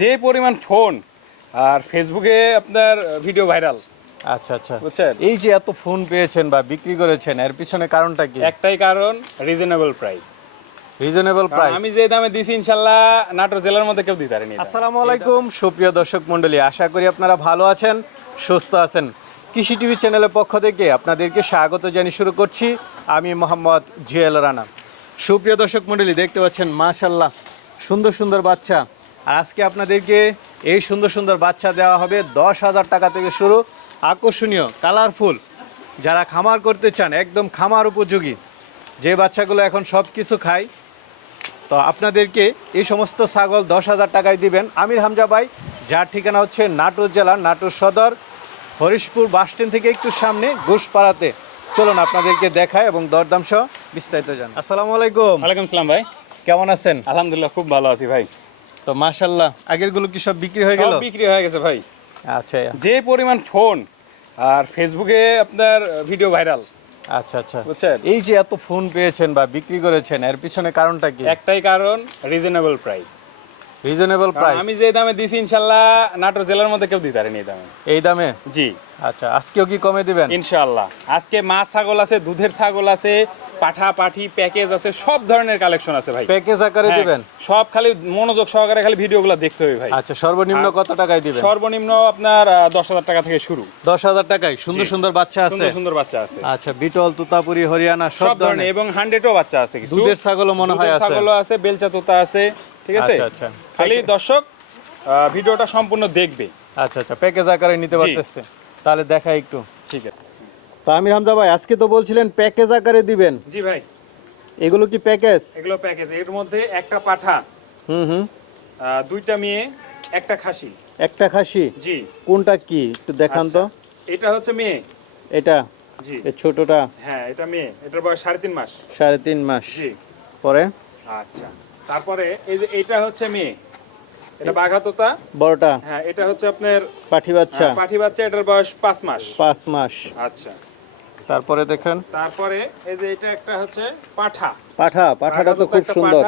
যে পরিমাণ ফোন আর ফেসবুকে আপনার ভিডিও ভাইরাল আচ্ছা আচ্ছা। বুঝছেন? এই যে এত ফোন পেয়েছেন বা বিক্রি করেছেন এর পিছনে কারণটা কি? একটাই কারণ রিজনেবল প্রাইস রিজনেবল প্রাইস আমি যে দামে দিছি ইনশাল্লাহ নাটোর জেলার মধ্যে কেউ দিতে পারেনি আসসালামু আলাইকুম সুপ্রিয় দর্শক মণ্ডলী আশা করি আপনারা ভালো আছেন সুস্থ আছেন। কৃষি টিভি চ্যানেলের পক্ষ থেকে আপনাদেরকে স্বাগত জানিয়ে শুরু করছি। আমি মোহাম্মদ জুয়েল রানা। সুপ্রিয় দর্শক মণ্ডলী দেখতে পাচ্ছেন মাশাল্লাহ সুন্দর সুন্দর বাচ্চা। আর আজকে আপনাদেরকে এই সুন্দর সুন্দর বাচ্চা দেওয়া হবে দশ হাজার টাকা থেকে শুরু। আকর্ষণীয় কালারফুল যারা খামার করতে চান একদম খামার উপযোগী। যে বাচ্চাগুলো এখন সব কিছু খায় তো আপনাদেরকে এই সমস্ত ছাগল দশ হাজার টাকায় দিবেন। আমির হামজা ভাই যার ঠিকানা হচ্ছে নাটোর জেলার নাটোর সদর হরিশপুর বাসস্ট্যান্ড থেকে একটু সামনে ঘুষপাড়াতে। চলুন আপনাদেরকে দেখায় এবং দরদাম সহ বিস্তারিত জান আসসালামু আলাইকুম। ওয়ালাইকুম সালাম ভাই। কেমন আছেন? আলহামদুলিল্লাহ খুব ভালো আছি ভাই। তো মাশাল্লাহ আগেরগুলো কি সব বিক্রি হয়ে গেল? বিক্রি হয়ে গেছে ভাই। আচ্ছা যে পরিমাণ ফোন আর ফেসবুকে আপনার ভিডিও ভাইরাল আচ্ছা আচ্ছা। বুঝছেন? এই যে এত ফোন পেয়েছেন বা বিক্রি করেছেন এর পিছনে কারণটা কি? একটাই কারণ রিজনেবল প্রাইস রিজনেবল প্রাইস আমি যে দামে দিছি ইনশাল্লাহ নাটোর জেলার মধ্যে কেউ দিতে পারেনি এই দামে। এই দামে? জি। আচ্ছা আজকেও কি কমে দিবেন? ইনশাল্লাহ আজকে মাছ ছাগল আছে দুধের ছাগল আছে পাঠা পাঠি প্যাকেজ আছে সব ধরনের কালেকশন আছে ভাই। প্যাকেজ আকারে হ্যাঁ, দিবেন? সব খালি মনোযোগ সহকারে খালি ভিডিওগুলো দেখতে হবে ভাই। আচ্ছা সর্বনিম্ন কত টাকায় দিবেন? সর্বনিম্ন আপনার দশ হাজার টাকা থেকে শুরু। দশ হাজার টাকায়? সুন্দর সুন্দর বাচ্চা আছে? সুন্দর সুন্দর বাচ্চা আছে। আচ্ছা বিটল তুতাপুরি হরিয়ানা সব ধরনের এবং বাচ্চা আছে কিছু। দুধের ছাগলও মনে হয় আছে। ছাগলও আছে বেলচা তোতা আছে ঠিক আছে? আচ্ছা, আচ্ছা। খালি দর্শক ভিডিওটা সম্পূর্ণ দেখবে। আচ্ছা আচ্ছা প্যাকেজ আকারে নিতে পারতেছে। তাহলে দেখা একটু। ঠিক আছে। তো আমির হামজা ভাই আজকে তো বলছিলেন প্যাকেজ আকারে দিবেন। জি ভাই। এগুলো কি প্যাকেজ এগুলো প্যাকেজ এর মধ্যে একটা পাঠা হুম হুম। দুইটা মেয়ে একটা খাসি। একটা খাসি? জি। কোনটা কি? একটু দেখান তো। আচ্ছা, এটা হচ্ছে মেয়ে। এটা? জি। এই ছোটটা? হ্যাঁ এটা মেয়ে। এটার বয়স সাড়ে তিন মাস। সাড়ে তিন মাস। জি। পরে? আচ্ছা। তারপরে এই যে এটা হচ্ছে মেয়ে। এটা বাঘা তোতা বড়টা? হ্যাঁ এটা হচ্ছে আপনার পাঠি বাচ্চা। আহ, পাঠি বাচ্চা এটার বয়স পাঁচ মাস। পাঁচ মাস। আচ্ছা। তারপরে দেখেন। তারপরে এই যে এটা একটা হচ্ছে পাঠা। পাঠা পাঠাটা তো খুব সুন্দর।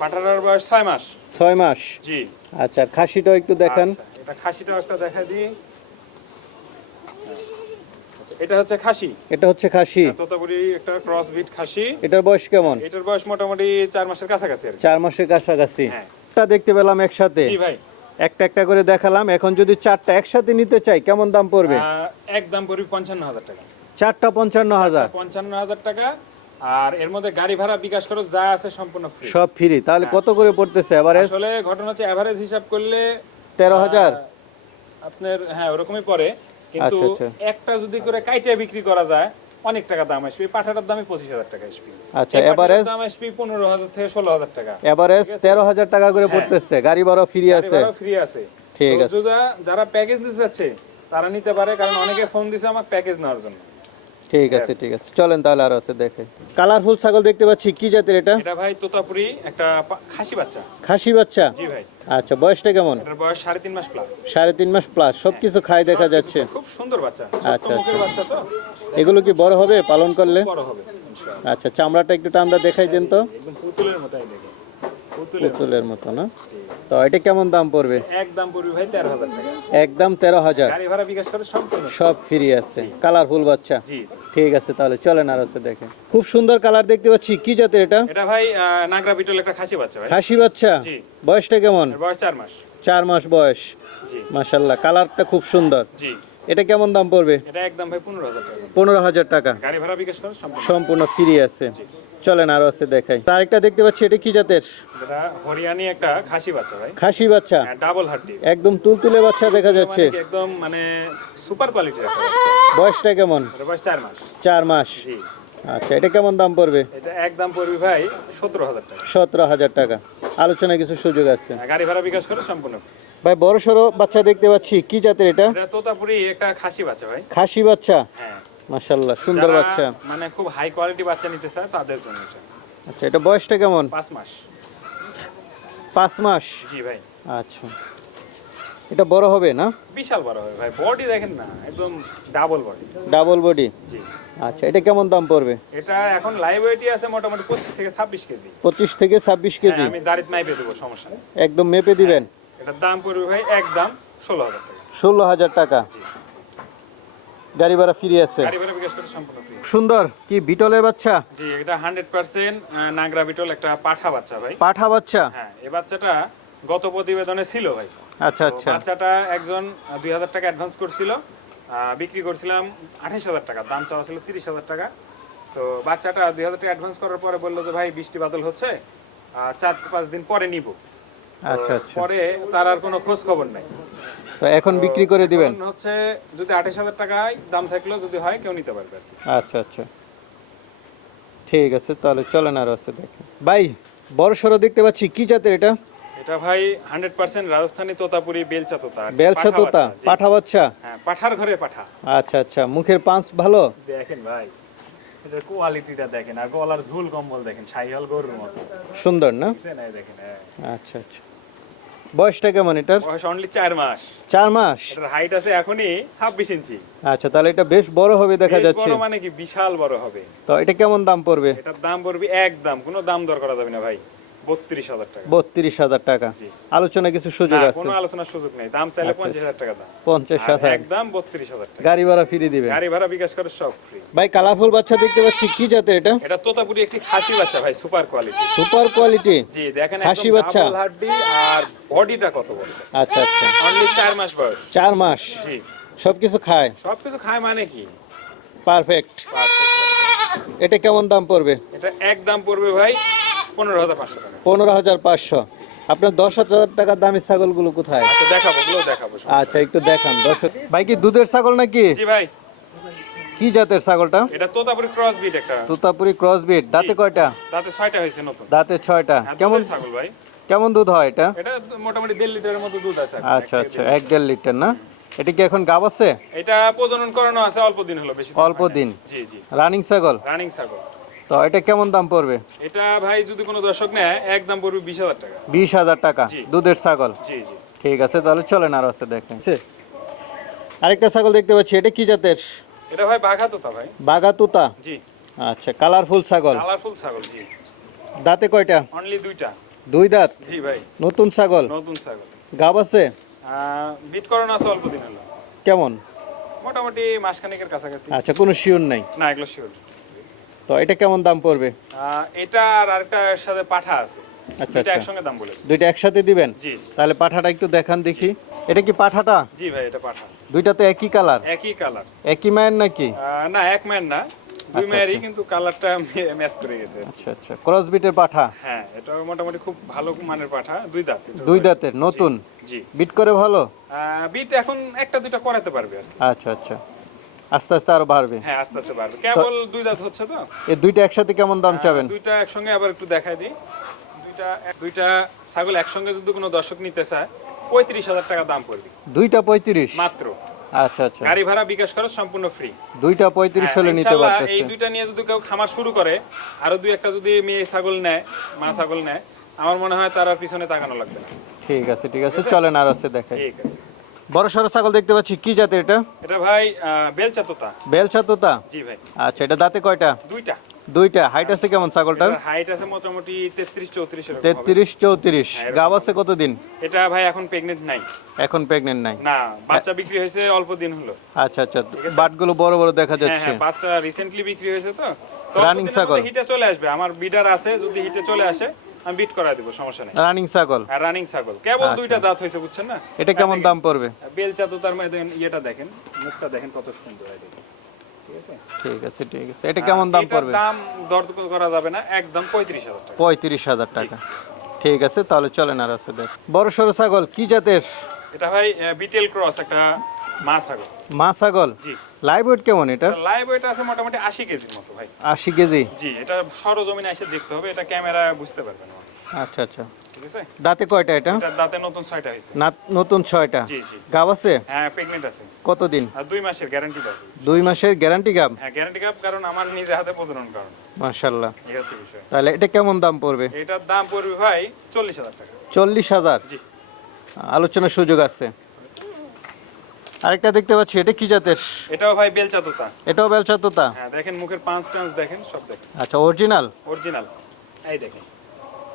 পাঠাটার বয়স ছয় মাস। ছয় মাস? জি। আচ্ছা খাসিটাও একটু দেখেন। আচ্ছা, এটা খাসিটাও একটা দেখা দিই। এটা হচ্ছে খাসি। এটা হচ্ছে খাসি। তোতাপুরি একটা ক্রস বিট খাসি। এটার বয়স কেমন? এটার বয়স মোটামুটি চার মাসের কাছাকাছি আর কি। চার মাসের কাছাকাছি। হ্যাঁ। এটা দেখতে পেলাম একসাথে। জি ভাই। একটা একটা করে দেখালাম। এখন যদি চারটা একসাথে নিতে চাই কেমন দাম পড়বে? এক দাম পড়বে পঞ্চান্ন হাজার টাকা। চারটা পঞ্চান্ন হাজার। পঞ্চান্ন হাজার টাকা। আর এর মধ্যে গাড়ি ভাড়া বিকাশ খরচ যা আছে সম্পূর্ণ ফ্রি সব ফ্রি তাহলে কত করে পড়তেছে এভারেজ আসলে ঘটনা হচ্ছে এভারেজ হিসাব করলে তেরো হাজার। আপনার হ্যাঁ ওরকমই পড়ে। কিন্তু আচ্ছা, আচ্ছা। একটা যদি করে কাইটে বিক্রি করা যায় অনেক টাকা দাম আসবে। পাঠাটার দামই পঁচিশ হাজার টাকা আসবে আচ্ছা, এই দাম আসবে পনেরো হাজার থেকে ষোলো হাজার টাকা। এভারেজ তেরো হাজার টাকা করে পড়তেছে। গাড়ি ভাড়া ফ্রি আছে। ফ্রি আছে। ঠিক আছে। যারা- যারা প্যাকেজ নিতে যাচ্ছে তারা নিতে পারে কারণ অনেকে ফোন দিছে আমার প্যাকেজ নেওয়ার জন্য। ঠিক আছে ঠিক আছে। চলেন তাহলে আরও আছে দেখে। কালারফুল ছাগল দেখতে পাচ্ছি কি জাতের এটা? এটা ভাই তোতাপুরি একটা খাসি বাচ্চা। খাসি বাচ্চা? জি ভাই। আচ্ছা বয়সটা কেমন? এটার বয়স সাড়ে তিন মাস প্লাস সাড়ে তিন মাস প্লাস সবকিছু খাই দেখা যাচ্ছে। খুব সুন্দর বাচ্চা। আচ্ছা, মুখের বাচ্চা তো। এগুলো কি বড় হবে পালন করলে? বড় হবে আচ্ছা চামড়াটা একটু টান্দা দেখাই দেন তো। পুতুলের মতো দেখে পুতুলের মতো। না? তো এটা কেমন দাম পড়বে? একদম পড়বে ভাই তেরো হাজার টাকা। একদম তেরো হাজার। গাড়ি ভাড়া বিকাশ করে সম্পূর্ণ সব ফ্রি আছে। কালারফুল বাচ্চা। জি ঠিক আছে তাহলে চলেন আর আছে দেখেন খুব সুন্দর কালার দেখতে পাচ্ছি। কি জাতের এটা? এটা ভাই নাগরা বিটল একটা খাসি বাচ্চা ভাই। খাসি বাচ্চা? জি। বয়সটা কেমন? বয়স চার মাস। চার মাস বয়স। জি। মাসাল্লাহ কালারটা খুব সুন্দর। জি। এটা কেমন দাম পড়বে? এটা একদম ভাই পনেরো হাজার টাকা। পনেরো হাজার টাকা। গাড়ি ভাড়া বিকাশ করে সম্পূর্ণ। সম্পূর্ণ ফ্রি আছে। চলেন আরও আছে দেখাই। আরেকটা দেখতে পাচ্ছি এটা কি জাতের? হরিয়ানি একটা খাসি বাচ্চা ভাই। খাসি বাচ্চা? ডাবল হাড্ডি। একদম তুলতুলে বাচ্চা দেখা যাচ্ছে। মানে একদম মানে সুপার কোয়ালিটির একটা বাচ্চা। বয়সটা কেমন? এটা বয়স চার মাস। চার মাস। জি। আচ্ছা এটা কেমন দাম পড়বে? এটা একদম পড়বে ভাই সতেরো হাজার টাকা। সতেরো হাজার টাকা। আলোচনা কিছু সুযোগ আছে। গাড়ি ভাড়া বিকাশ করে সম্পূর্ণ। ভাই বড় সড়ো বাচ্চা দেখতে পাচ্ছি। কি জাতের এটা? এটা তোতাপুরি একটা খাসি বাচ্চা ভাই। খাসি বাচ্চা? হ্যাঁ। মাসাল্লাহ সুন্দর বাচ্চা। মানে খুব হাই কোয়ালিটি বাচ্চা নিতে চায় তাদের জন্য আচ্ছা এটা বয়সটা কেমন? পাঁচ মাস। পাঁচ মাস? জি ভাই। আচ্ছা। এটা বড় হবে না? বিশাল বড় হবে ভাই। বডি দেখেন না একদম ডাবল বডি ডাবল বডি জি। আচ্ছা এটা কেমন দাম পড়বে? এটা এখন লাইভ ওয়েটই আছে মোটামুটি পঁচিশ থেকে ছাব্বিশ কেজি। পঁচিশ থেকে ছাব্বিশ কেজি? হ্যাঁ, আমি দাঁড়িয়ে মাইপে দেবো সমস্যা নেই। একদম মেপে দিবেন? এটা এটার দাম পড়বে ভাই একদম ষোলো হাজার টাকা। ষোলো হাজার টাকা। জি। গাড়ি ভাড়া ফ্রি আছে। গাড়ি ভাড়া বিকাশ করে সম্পূর্ণ ফ্রি সুন্দর কি বিটলের বাচ্চা? জি এটা হান্ড্রেড পার্সেন্ট নাগরা বিটল একটা পাঠা বাচ্চা ভাই। পাঠা বাচ্চা? হ্যাঁ এই বাচ্চাটা গত প্রতিবেদনে ছিল ভাই। আচ্ছা আচ্ছা। বাচ্চাটা একজন দুই হাজার টাকা অ্যাডভান্স করছিল বিক্রি করছিলাম আঠাইশ হাজার টাকা দাম চাওয়া ছিল তিরিশ হাজার টাকা। তো বাচ্চাটা দুই হাজার টাকা অ্যাডভান্স করার পরে বলল যে ভাই বৃষ্টি বাদল হচ্ছে চার পাঁচ দিন পরে নিব। আচ্ছা আচ্ছা। পরে তার আর কোনো খোঁজ খবর নাই। তো এখন বিক্রি করে দিবেন? হচ্ছে যদি আঠাইশ হাজার টাকায় দাম থাকলেও যদি হয় কেউ নিতে পারবে আচ্ছা আচ্ছা। ঠিক আছে তাহলে চলেন আর আছে দেখেন ভাই বড় সড়ো দেখতে পাচ্ছি কি জাতের এটা? এটা ভাই হান্ড্রেড পার্সেন্ট রাজস্থানী তোতাপুরি বেলচা তোতা পাঠা তোতা। পাঠা বাচ্চা? হ্যাঁ পাঠার ঘরে পাঠা। আচ্ছা আচ্ছা মুখের পাঁচ ভালো? দেখেন ভাই এটার কোয়ালিটিটা দেখেন আর গলার ঝুল কম্বল দেখেন সাইহল গরুর মতো। সুন্দর না? দেখেন হ্যাঁ। আচ্ছা আচ্ছা। বয়সটা কেমন এটার? বয়স অনলি চার মাস। চার মাস? এটার হাইট আছে এখনই ছাব্বিশ ইঞ্চি আচ্ছা তাহলে এটা বেশ বড় হবে দেখা যাচ্ছে। বড় মানে কি বিশাল বড় হবে। তো এটা কেমন দাম পড়বে? এটার দাম পড়বে একদম কোনো দাম দর করা যাবে না ভাই। বত্রিশ হাজার টাকা। বত্রিশ হাজার টাকা। আলোচনা কিছু সুযোগ আছে? কোনো আলোচনার সুযোগ নেই। দাম চাইলে আচ্ছা, পঞ্চাশ হাজার টাকা দাম। পঞ্চাশ হাজার। একদম বত্রিশ হাজার টাকা। গাড়ি ভাড়া ফিরে দিবেন? গাড়ি ভাড়া বিকাশ করে সব ফ্রি ভাই কালারফুল বাচ্চা দেখতে পাচ্ছি। কি জাতের এটা? এটা তোতাপুরি একটি খাসি বাচ্চা ভাই সুপার কোয়ালিটি সুপার কোয়ালিটি জি দেখেন খাসি বাচ্চা? হাড্ডি আর বডিটা কত বড়? আচ্ছা আচ্ছা। অনলি চার মাস বয়স। চার মাস? জি। সবকিছু খায়? সবকিছু খায় মানে কি? পারফেক্ট। এটা কেমন দাম পড়বে? এটা এক দাম পড়বে ভাই পনেরো হাজার পাঁচশো টাকা। পনেরো হাজার পাঁচশো। আপনার দশ হাজার টাকার দামি ছাগলগুলো কোথায়? আচ্ছা দেখাবো ওগুলো দেখাবো আচ্ছা একটু দেখান দর্শক। ভাই কি দুধের ছাগল নাকি? জি ভাই। কি জাতের ছাগলটা? এটা তোতাপুরি ক্রস বিট একটা। তুতাপুরি ক্রস বিট দাঁতে কয়টা হয়েছে নতুন। দাঁতে ছয়টা। হ্যাঁ, কেমন ছাগল ভাই। কেমন দুধ হয় এটা? এটা মোটামুটি দেড় লিটারের মতো দুধ আছে। আচ্ছা আচ্ছা থেকে এক দেড় লিটার না? এটা কি এখন গাব আছে? এটা প্রজনন করানো আছে অল্প দিন হলো বেশি অল্প দিন। জি জি। রানিং ছাগল? রানিং ছাগল। তো এটা কেমন দাম পড়বে? এটা ভাই যদি কোনো দর্শক নেয় একদম পড়বে বিশ হাজার টাকা। বিশ হাজার টাকা দুধের ছাগল? জি জি। ঠিক আছে তাহলে চলেন আর আছে দেখেন। আরেকটা ছাগল দেখতে পাচ্ছি এটা কি জাতের? এটা ভাই বাঘা তোতা ভাই। বাগা তুতা জি। আচ্ছা কালারফুল ছাগল। কালারফুল ছাগল জি। দাঁতে কয়টা? অনলি দুইটা। দুই দাঁত? জি ভাই। নতুন ছাগল? নতুন ছাগল। গাব আছে? বিট করানো আছে অল্প দিন হলো। কেমন? মোটামুটি মাসখানেকের কাছাকাছি। আচ্ছা কোনো শিওর নাই? না এগুলো শিওর। তো এটা কেমন দাম পড়বে? এটা আর আরেকটা এর সাথে পাঠা আছে। আচ্ছা এটা আচ্ছা। একসঙ্গে দাম বলে দুইটা একসাথে দিবেন? জি তাহলে পাঠাটা একটু দেখান দেখি। এটা কি পাঠাটা? জি ভাই এটা পাঠা। দুইটা তো একই কালার। একই কালার। একই মায়ের নাকি? না এক মায়ের না। দুই আচ্ছা, মায়েরই আচ্ছা। কিন্তু কালারটা ম্যাচ করে গেছে। আচ্ছা আচ্ছা। ক্রস বিটের পাঠা? হ্যাঁ এটা মোটামুটি খুব ভালো মানের পাঠা। দুই দাঁত দুই। দাঁতের নতুন? জি। বিট করে ভালো? বিট এখন একটা দুইটা করাতে পারবে আচ্ছা আচ্ছা। আস্তে আস্তে আরও বাড়বে। হ্যাঁ আস্তে আস্তে পারবে কেবল দুই দাঁত হচ্ছে তো? এই দুইটা একসাথে কেমন দাম চাবেন? দুইটা একসঙ্গে আবার একটু দেখাই দিই। দুইটা দুইটা ছাগল একসঙ্গে যদি কোনো দর্শক নিতে চায় পঁয়ত্রিশ হাজার টাকা দাম পড়বে। দুইটা পঁয়ত্রিশ? মাত্র। আচ্ছা আচ্ছা। গাড়ি ভাড়া বিকাশ খরচ সম্পূর্ণ ফ্রি দুইটা পঁয়ত্রিশ হলে নিতে এই দুইটা নিয়ে যদি কেউ খামার শুরু করে আরও দুই একটা যদি মেয়ে ছাগল নেয় মা ছাগল নেয় আমার মনে হয় তারা পিছনে তাকানো লাগবে না। ঠিক আছে। ঠিক আছে? চলেন আর আছে দেখাই। ঠিক আছে। বড় সড়ো ছাগল দেখতে পাচ্ছি। কি জাতের এটা? এটা ভাই বেলচা তোতা বেলসা তোতা জি ভাই। আচ্ছা এটা দাঁতে কয়টা? দুইটা। দুইটা। হাইট আছে কেমন ছাগলটার? হাইট আছে মোটামুটি তেত্রিশ চৌত্রিশ এরকম হবে। তেত্রিশ চৌত্রিশ। হ্যাঁ, এরকম গাব আছে কতদিন? এটা ভাই এখন প্রেগনেন্ট নাই। এখন প্রেগনেন্ট নাই। না বাচ্চা বিক্রি হয়েছে অল্প দিন হলো। আচ্ছা আচ্ছা। বাটগুলো বড় বড় দেখা হ্যাঁ যাচ্ছে। হ্যাঁ বাচ্চা রিসেন্টলি বিক্রি হয়েছে তো। রানিং ছাগল। হিটে চলে আসবে। আমার বিডার আছে যদি হিটে চলে আসে আমি বিট করাই দেবো সমস্যা নেই। রানিং ছাগল। আর রানিং ছাগল। কেবল দুইটা দাঁত হয়েছে বুঝছেন না? এটা কেমন দাম পড়বে? বেলচা তো তার মধ্যে ইয়েটা দেখেন মুখটা দেখেন কত সুন্দর এই দেখেন। ঠিক আছে? ঠিক আছে ঠিক আছে। এটা কেমন দাম পড়বে? দাম দর করা যাবে না একদম পঁয়ত্রিশ হাজার টাকা। পঁয়ত্রিশ হাজার টাকা। ঠিক আছে তাহলে চলেন আর আছে দেখ। বড় সড়ো ছাগল কি জাতের? এটা ভাই বিটেল ক্রস একটা মা ছাগল মা ছাগল জি। লাইভ ওয়েট কেমন এটা লাইভ ওয়েট আছে মোটামুটি আশি কেজির মতো ভাই। আশি কেজি? জি এটা সরজমিনে এসে দেখতে হবে এটা ক্যামেরা বুঝতে পারবে না মানুষ। আচ্ছা আচ্ছা। ঠিক আছে? দাঁতে কয়টা এটা? দাঁতে নতুন নতুন জি জি। গাব আছে? হ্যাঁ আছে। কতদিন? আর দুই মাসের গ্যারান্টি আছে। দুই মাসের গ্যারান্টি গাব? হ্যাঁ গ্যারান্টি কাপ কারণ আমার নিজে হাতে প্রজনন কারণ মার্শাল্লাহ এই হচ্ছে বিষয়। তাহলে এটা কেমন দাম পড়বে? এটার দাম পড়বে ভাই চল্লিশ হাজার টাকা। চল্লিশ হাজার? জি। আলোচনার সুযোগ আছে। আরেকটা দেখতে পাচ্ছি এটা কি জাতের? এটাও ভাই বেলচা তোতা এটাও বেলচা তোতা হ্যাঁ দেখেন মুখের পাঁচ টান্স দেখেন সব দেখেন। আচ্ছা অরিজিনাল অরিজিনাল এই দেখেন।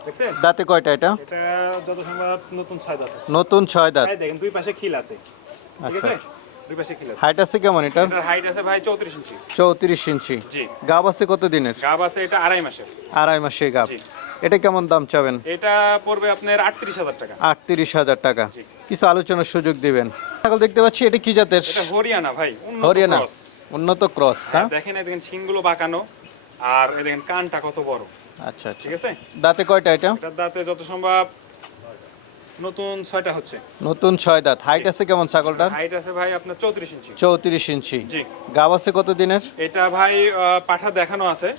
দেখছেন? দাঁতে কয়টা এটা? এটা যত সম্ভব নতুন ছয় দাঁত আছে। নতুন ছয় দাঁত। এই দেখেন দুই পাশে খিল আছে। ঠিক আচ্ছা। আছে দুই পাশে খিল আছে। হাইট আছে কেমন এটার? এটার হাইট আছে ভাই চৌত্রিশ ইঞ্চি। চৌত্রিশ ইঞ্চি। জি। গাব আছে কত দিনের গাব আছে এটা আড়াই মাসের। আড়াই মাসে গাব। জি। এটা কেমন দাম চাবেন? এটা পড়বে আপনার আটত্রিশ হাজার টাকা। আটত্রিশ হাজার টাকা। কিছু আলোচনার সুযোগ দিবেন। ছাগল দেখতে পাচ্ছি এটা কি জাতের? হরিয়ানা ভাই হরিয়ানা। উন্নত ক্রস হ্যাঁ দেখেন এই দেখেন শিংগুলো বাঁকানো আর এই দেখেন কানটা কত বড়। আচ্ছা আচ্ছা। ঠিক আছে? দাঁতে কয়টা এটা? এটার দাঁতে যত সম্ভব নতুন ছয়টা হচ্ছে। নতুন ছয় দাঁত। হাইট আছে কেমন ছাগলটার? হাইট আছে ভাই আপনার চৌত্রিশ ইঞ্চি। চৌত্রিশ ইঞ্চি। জি। গাব আছে কত দিনের এটা ভাই পাঠা দেখানো আছে।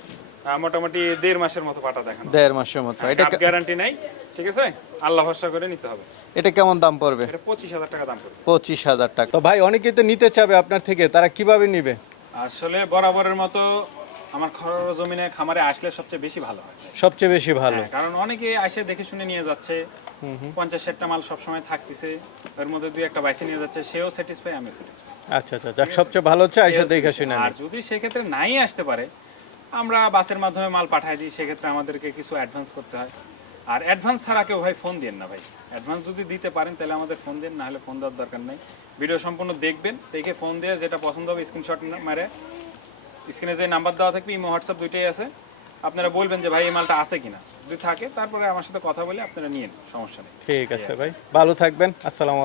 মোটামুটি দেড় মাসের মতো পাঠা দেখানো। দেড় মাসের মতো। এটা গ্যারান্টি নাই ঠিক আছে? আল্লাহ ভরসা করে নিতে হবে। এটা কেমন দাম পড়বে? এটা পঁচিশ হাজার টাকা দাম পড়বে। পঁচিশ হাজার টাকা। তো ভাই অনেকেই তো নিতে চাবে আপনার থেকে তারা কীভাবে নিবে? আসলে বরাবরের মতো আমার খরচ জমিনে খামারে আসলে সবচেয়ে বেশি ভালো হয়। সবচেয়ে বেশি ভালো। হ্যাঁ, কারণ অনেকে আসে দেখে শুনে নিয়ে যাচ্ছে। পঞ্চাশ ষাটটা মাল সবসময় থাকতেছে। এর মধ্যে দুই একটা বাইসে নিয়ে যাচ্ছে সেও স্যাটিসফাই আমিও স্যাটিসফাই আচ্ছা আচ্ছা সবচেয়ে ভালো হচ্ছে আইসা দেখে শুনে আর যদি সেক্ষেত্রে নাই আসতে পারে আমরা বাসের মাধ্যমে মাল পাঠাই দিই সেক্ষেত্রে আমাদেরকে কিছু অ্যাডভান্স করতে হয়। আর অ্যাডভান্স ছাড়া কেউ ভাই ফোন দেন না ভাই। অ্যাডভান্স যদি দিতে পারেন তাহলে আমাদের ফোন দেন না হলে ফোন দেওয়ার দরকার নেই। ভিডিও সম্পূর্ণ দেখবেন দেখে ফোন দিয়ে যেটা পছন্দ হবে স্ক্রিনশট মারে। স্ক্রিনে যে নাম্বার দেওয়া থাকবে ইমো হোয়াটসঅ্যাপ দুইটাই আছে। আপনারা বলবেন যে ভাই এই মালটা আছে কিনা? যদি থাকে তারপরে আমার সাথে কথা বলে আপনারা নিয়ে নিন সমস্যা নেই। ঠিক আছে। ভাই ভালো থাকবেন আসসালামু